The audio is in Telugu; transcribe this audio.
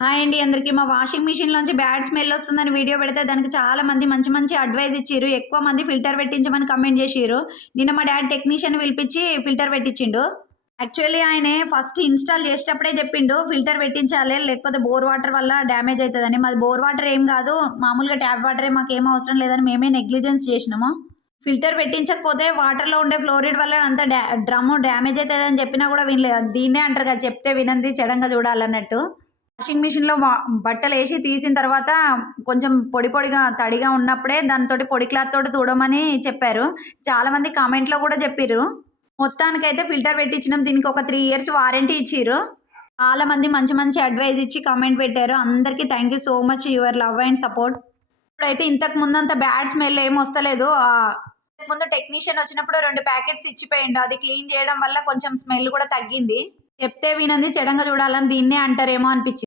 హాయ్ అండి అందరికీ. మా వాషింగ్ మిషన్‌లోంచి బ్యాడ్ స్మెల్ ఒస్తుందని వీడియో పెడితే దానికి చాలా మంది మంచి మంచి అడ్వైస్ ఇచ్చిర్రు. ఎక్కువ మంది ఫిల్టర్ పెట్టించమని కామెంట్ జేషిర్రు. నిన్న మా డ్యాడీ టెక్నీషియన్‌ని పిలిపిచ్చి ఫిల్టర్ పెట్టిచ్చిండు. యాక్చువల్లీ ఆయనే ఫస్ట్ ఇన్‌స్టాల్ చేసేటప్పుడే చెప్పిండు ఫిల్టర్ పెట్టించాలే లేకపోతే బోర్ వాటర్ వల్ల డ్యామేజ్ అయితదని. మాది బోర్ వాటర్ ఏం గాదు. మామూలుగా ట్యాప్ వాటరే మాకేం అవసరం లేదని మేమే నెగ్లిజెన్స్ చేసినాము. ఫిల్టర్ పెట్టించకపోతే వాటర్‌లో ఉండే ఫ్లోరైడ్ వల్ల అంతా డ్రమ్ము డ్యామేజ్ అయితదని చెప్పినా గూడా వినలేదు. దీన్నే అంటారు కదా! చెప్తే వినంది చెడంగా చూడాలన్నట్టు. వాషింగ్ మిషన్‌లో బట్టలేసి తీసిన తర్వాత కొంచెం పొడి పొడిగా, తడిగా ఉన్నప్పుడే దానితోటి పొడి క్లాత్ తోటి తుడవమని చెప్పారు. చాలామంది కామెంట్‌లో గూడా జెప్పిర్రు. మొత్తానికైతే ఫిల్టర్ పెట్టించినాం. దీనికి ఒక 3 ఇయర్స్ వారంటీ ఇచ్చిర్రు. చాలా మంది మంచి మంచి అడ్వైస్ ఇచ్చి కామెంట్ పెట్టారు. అందరికీ thank you so much your love and support. ఇప్పుడైతే ఇంతకు ముందంత బ్యాడ్ స్మెల్ ఏం వస్తలేదు. ఇంతకుముందు టెక్నీషియన్ వచ్చినప్పుడు 2 ప్యాకెట్స్ ఇచ్చిపోయిండు. అది క్లీన్ చేయడం వల్ల కొంచెం స్మెల్ గూడా తగ్గింది. చెప్తే వినంది చెడంగా చూడాలని దీన్నే అంటారేమో అనిపిచ్చింది.